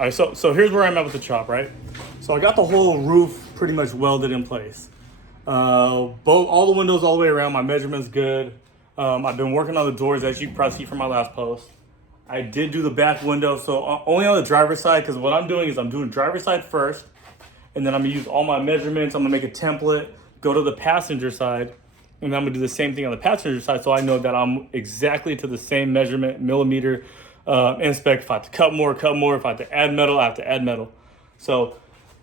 All right, so here's where I'm at with the chop, right? So I got the whole roof pretty much welded in place. All the windows all the way around. My measurement's good. I've been working on the doors, as you can probably see from my last post. I did do the back window, so only on the driver's side, because what I'm doing is I'm doing driver's side first, and then I'm gonna use all my measurements. I'm gonna make a template, go to the passenger side, and then I'm gonna do the same thing on the passenger side, so I know that I'm exactly to the same measurement, millimeter, inspect. If I have to cut more, cut more. If I have to add metal, I have to add metal. So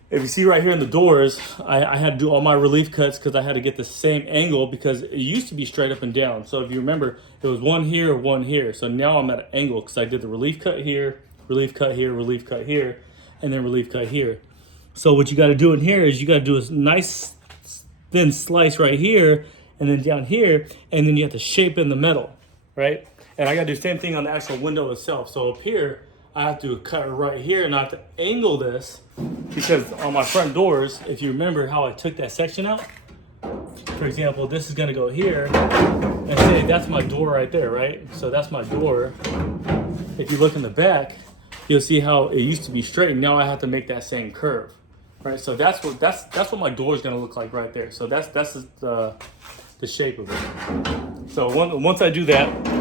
if you see right here in the doors, I had to do all my relief cuts because I had to get the same angle, because it used to be straight up and down. So if you remember, it was one here, one here. So now I'm at an angle because I did the relief cut here, relief cut here, relief cut here, and then relief cut here. So what you got to do in here is you got to do a nice thin slice right here, and then down here, and then you have to shape in the metal, right? And I got to do the same thing on the actual window itself. So up here, I have to cut right here, and I have to angle this, because on my front doors, if you remember how I took that section out, for example, this is gonna go here, and say that's my door right there, right? So that's my door. If you look in the back, you'll see how it used to be straight, and now I have to make that same curve, right? So that's what my door is gonna look like right there. So that's the shape of it. So once I do that,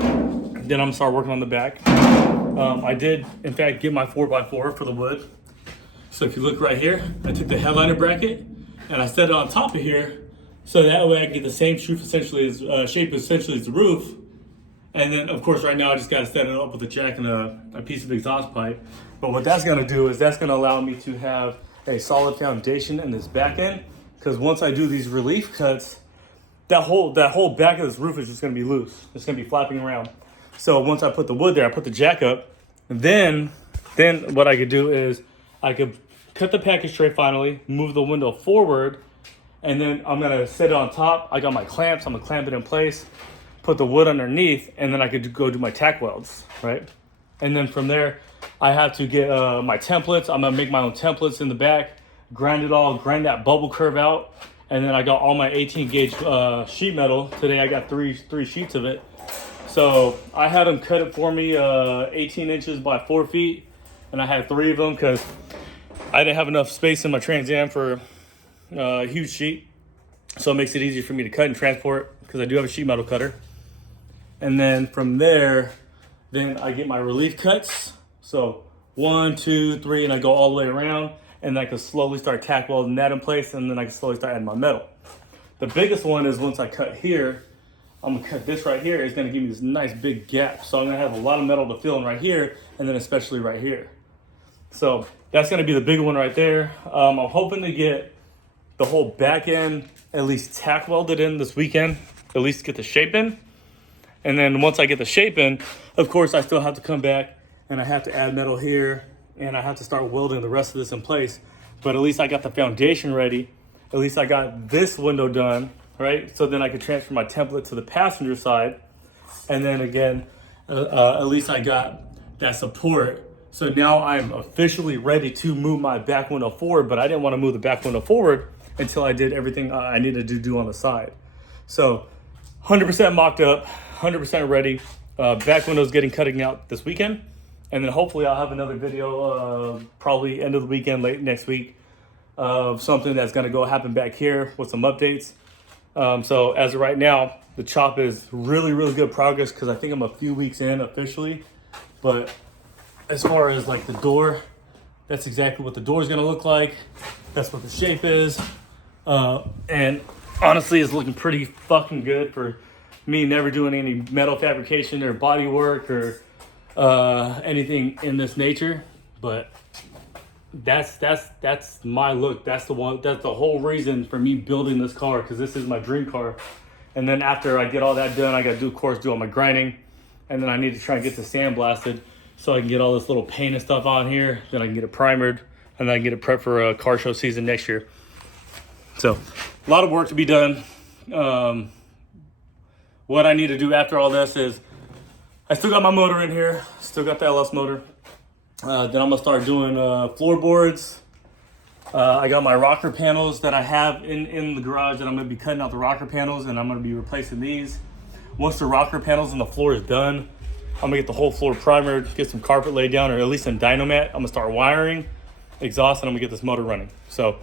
then I'm gonna start working on the back. I did, in fact, get my 4x4 for the wood. So if you look right here, I took the headliner bracket and I set it on top of here, so that way I can get the same shape essentially as the roof. And then, of course, right now I just got to set it up with a jack and a piece of exhaust pipe. But what that's going to do is that's going to allow me to have a solid foundation in this back end, because once I do these relief cuts, that whole back of this roof is just going to be loose. It's going to be flapping around. So once I put the wood there, I put the jack up, then what I could do is I could cut the package tray finally, move the window forward, and then I'm gonna set it on top. I got my clamps, I'm gonna clamp it in place, put the wood underneath, and then I could go do my tack welds, right? And then from there, I have to get my templates. I'm gonna make my own templates in the back, grind that bubble curve out, and then I got all my 18 gauge sheet metal. Today I got three sheets of it. So I had them cut it for me 18 inches by 4 feet, and I had 3 of them because I didn't have enough space in my Trans Am for a huge sheet. So it makes it easier for me to cut and transport, because I do have a sheet metal cutter. And then from there, then I get my relief cuts. So 1, 2, 3, and I go all the way around, and I can slowly start tack welding that in place, and then I can slowly start adding my metal. The biggest one is once I cut here, I'm gonna cut this right here. It's gonna give me this nice big gap. So I'm gonna have a lot of metal to fill in right here, and then especially right here. So that's gonna be the big one right there. I'm hoping to get the whole back end at least tack welded in this weekend, at least get the shape in. And then once I get the shape in, of course, I still have to come back and I have to add metal here, and I have to start welding the rest of this in place. But at least I got the foundation ready. At least I got this window done, right? So then I could transfer my template to the passenger side. And then again, at least I got that support. So now I'm officially ready to move my back window forward, but I didn't want to move the back window forward until I did everything I needed to do on the side. So 100% mocked up, 100% ready. Back window's cutting out this weekend. And then hopefully I'll have another video, probably end of the weekend, late next week, of something that's gonna go happen back here with some updates. So as of right now, the chop is really, really good progress, because I think I'm a few weeks in officially. But as far as like the door, that's exactly what the door is gonna look like. That's what the shape is. And honestly, it's looking pretty fucking good for me never doing any metal fabrication or body work or anything in this nature. But that's my look. That's the whole reason for me building this car, because this is my dream car. And then after I get all that done, I gotta do all my grinding, and then I need to try and get the sandblasted so I can get all this little paint and stuff on here. Then I can get it primered, and then I can get it prepped for a car show season next year. So a lot of work to be done. What I need to do after all this is, I still got my motor in here, still got the LS motor. Then I'm gonna start doing floorboards. I got my rocker panels that I have in the garage that I'm gonna be cutting out the rocker panels, and I'm gonna be replacing these. Once the rocker panels and the floor is done, I'm gonna get the whole floor primered, get some carpet laid down, or at least some dynomat. I'm gonna start wiring, exhaust, and I'm gonna get this motor running. So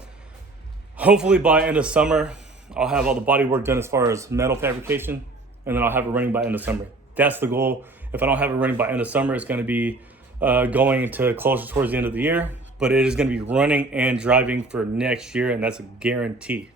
hopefully by end of summer, I'll have all the body work done as far as metal fabrication, and then I'll have it running by end of summer. That's the goal. If I don't have it running by end of summer, it's gonna be going into closer towards the end of the year, but it is gonna be running and driving for next year, and that's a guarantee.